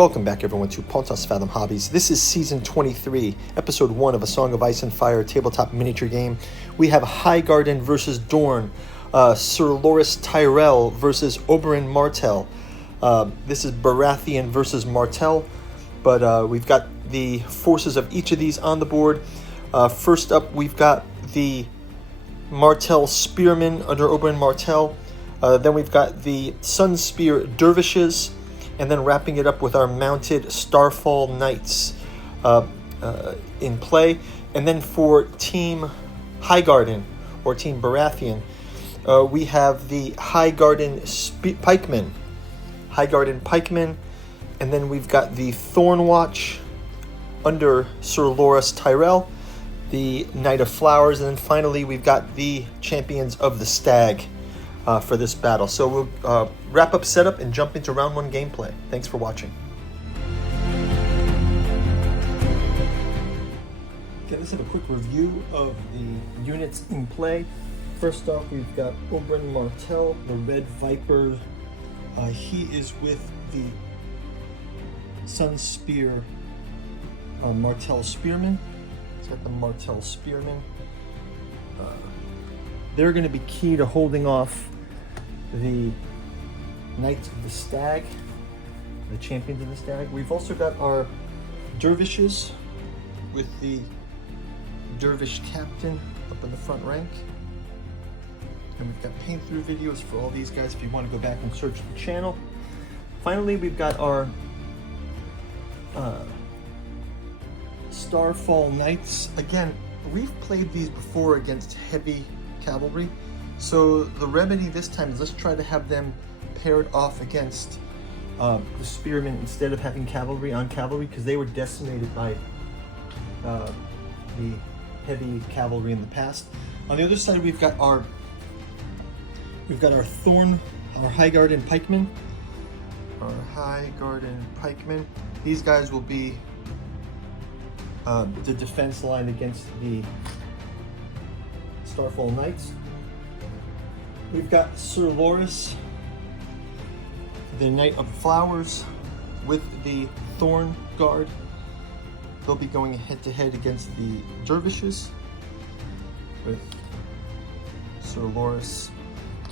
Welcome back everyone to Pontas Fathom Hobbies. This is Season 23, Episode 1 of A Song of Ice and Fire tabletop miniature game. We have Highgarden versus Dorne, Sir Loras Tyrell versus Oberyn Martell. This is Baratheon versus Martell, but we've got the forces of each of these on the board. First up, we've got the Martell Spearmen under Oberyn Martell. Then we've got the Sunspear Dervishes, and then wrapping it up with our mounted Starfall Knights in play. And then for Team Highgarden, or Team Baratheon, we have the Highgarden Pikemen. Highgarden Pikemen, and then we've got the Thornwatch under Sir Loras Tyrell, the Knight of Flowers, and then finally we've got the Champions of the Stag for this battle. So we'll wrap up setup and jump into round one gameplay. Thanks for watching. Okay, let's have a quick review of the units in play. First off, we've got Oberyn Martell, the Red Viper. He is with the Sunspear Martell Spearmen. He's got the Martell Spearmen. They're going to be key to holding off the Knights of the Stag, the Champions of the Stag. We've also got our Dervishes with the Dervish Captain up in the front rank. And we've got paint-through videos for all these guys if you want to go back and search the channel. Finally, we've got our Starfall Knights. Again, we've played these before against heavy cavalry, so the remedy this time is let's try to have them paired off against the spearmen instead of having cavalry on cavalry, because they were decimated by the heavy cavalry in the past. On the other side, we've got our Highgarden Pikemen. Our Highgarden Pikemen. These guys will be the defense line against the Starfall Knights. We've got Sir Loras, the Knight of Flowers, with the Thorn Guard. They'll be going head to head against the Dervishes, with Sir Loras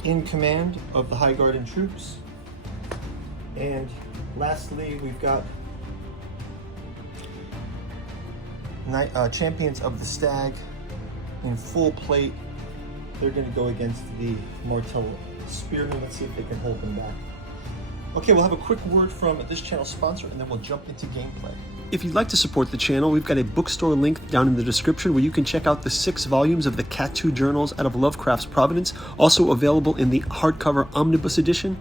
in command of the Highgarden troops. And lastly, we've got Champions of the Stag in full plate. They're going to go against the Martell Spearmen. Let's see if they can hold them back. Okay, we'll have a quick word from this channel's sponsor, and then we'll jump into gameplay. If you'd like to support the channel, we've got a bookstore link down in the description where you can check out the 6 volumes of the Cat2 journals out of Lovecraft's Providence, also available in the hardcover omnibus edition.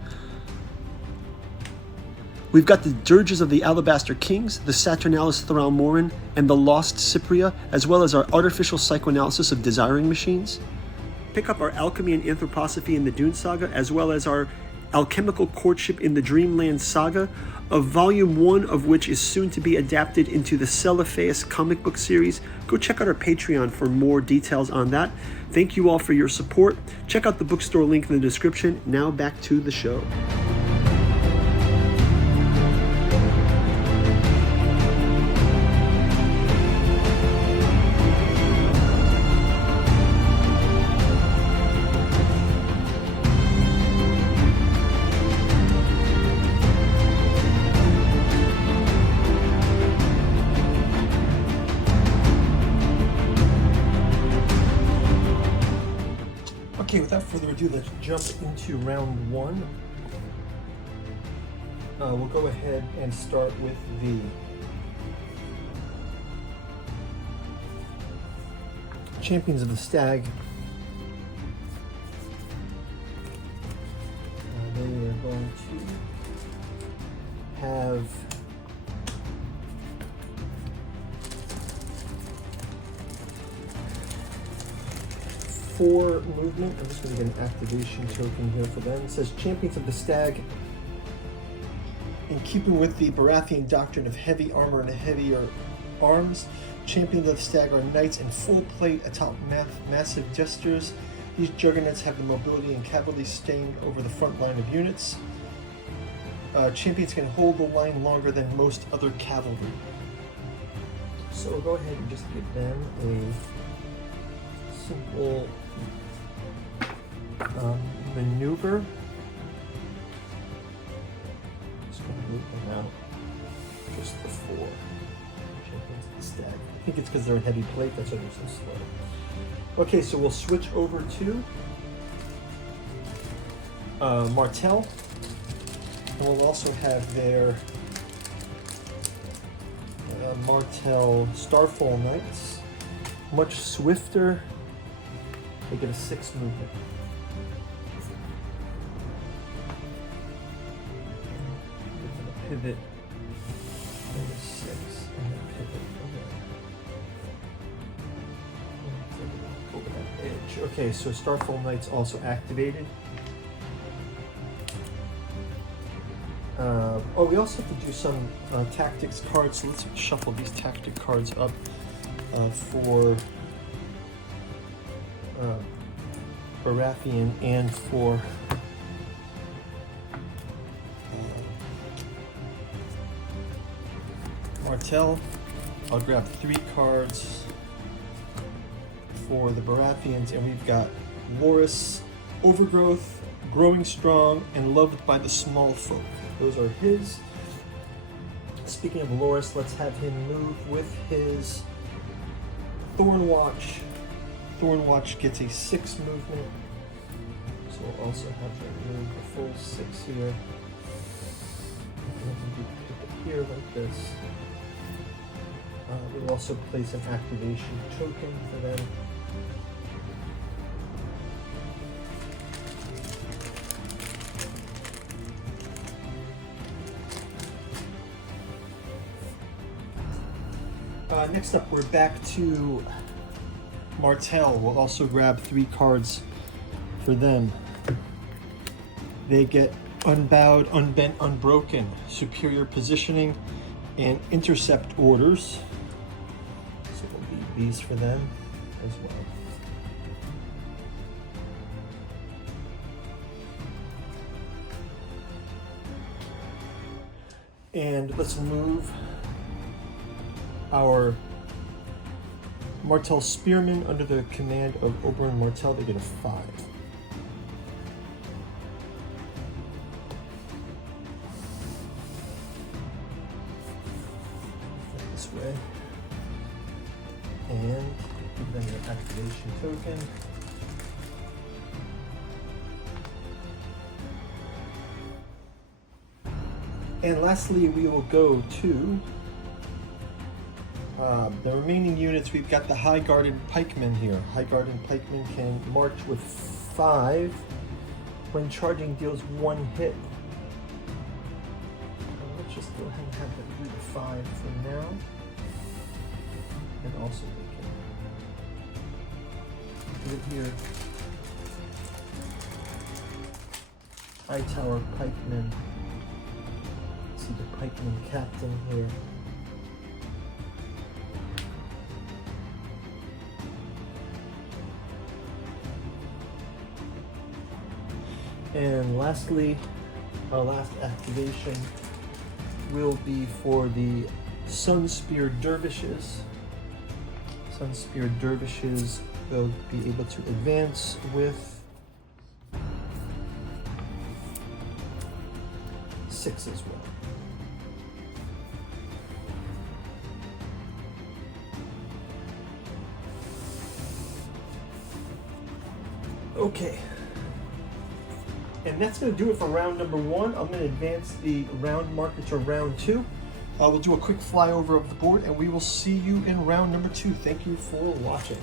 We've got the Dirges of the Alabaster Kings, the Saturnalis Thraulmoran, and the Lost Cypria, as well as our artificial psychoanalysis of desiring machines. Pick up our Alchemy and Anthroposophy in the Dune Saga, as well as our Alchemical Courtship in the Dreamland Saga, of Volume 1 of which is soon to be adapted into the Celiphaeus comic book series. Go check out our Patreon for more details on that. Thank you all for your support. Check out the bookstore link in the description. Now back to the show. Okay, without further ado, let's jump into round one. We'll go ahead and start with the Champions of the Stag. They are going to have four movement. I'm just going to get an activation token here for them. It says Champions of the Stag. In keeping with the Baratheon doctrine of heavy armor and heavier arms, Champions of the Stag are knights in full plate atop massive gestures. These juggernauts have the mobility and cavalry stained over the front line of units. champions can hold the line longer than most other cavalry. So we'll go ahead and just give them a simple maneuver. Just going to move them out just before champions at the stag. I think it's because they're in heavy plate, that's why they're so slow. Okay, so we'll switch over to Martell. And we'll also have their Martell Starfall Knights. Much swifter. They get a 6 movement. Pivot. And a 6. And then pivot. Over that edge. Okay, so Starfall Knights also activated. We also have to do some tactics cards, so let's shuffle these tactic cards up for Baratheon and for Martell. I'll grab 3 cards for the Baratheons, and we've got Loras, Overgrowth, Growing Strong, and Loved by the Small Folk. Those are his. Speaking of Loras, let's have him move with his Thornwatch. Thornwatch gets a 6 movement. So we'll also have him move a full 6 here. And we pick it here like this. We'll also place an activation token for them. Next up, we're back to Martell. We'll also grab 3 cards for them. They get Unbowed, Unbent, Unbroken, Superior Positioning, and Intercept Orders. So we'll leave these for them as well. And let's move our Martell Spearmen under the command of Oberyn Martell. They get a 5. This way. And give them an activation token. And lastly, we will go to the remaining units. We've got the Highgarden Pikemen here. Highgarden Pikemen can march with 5. When charging, deals 1 hit. Let's just go ahead and have them do the 5 for now. And also we can do it here. High Tower Pikemen. See the Pikeman Captain here. And lastly, our last activation will be for the Sunspear Dervishes. Sunspear Dervishes will be able to advance with 6 as well. Okay. And that's going to do it for round number 1. I'm going to advance the round marker to round 2. We'll do a quick flyover of the board, and we will see you in round number 2. Thank you for watching.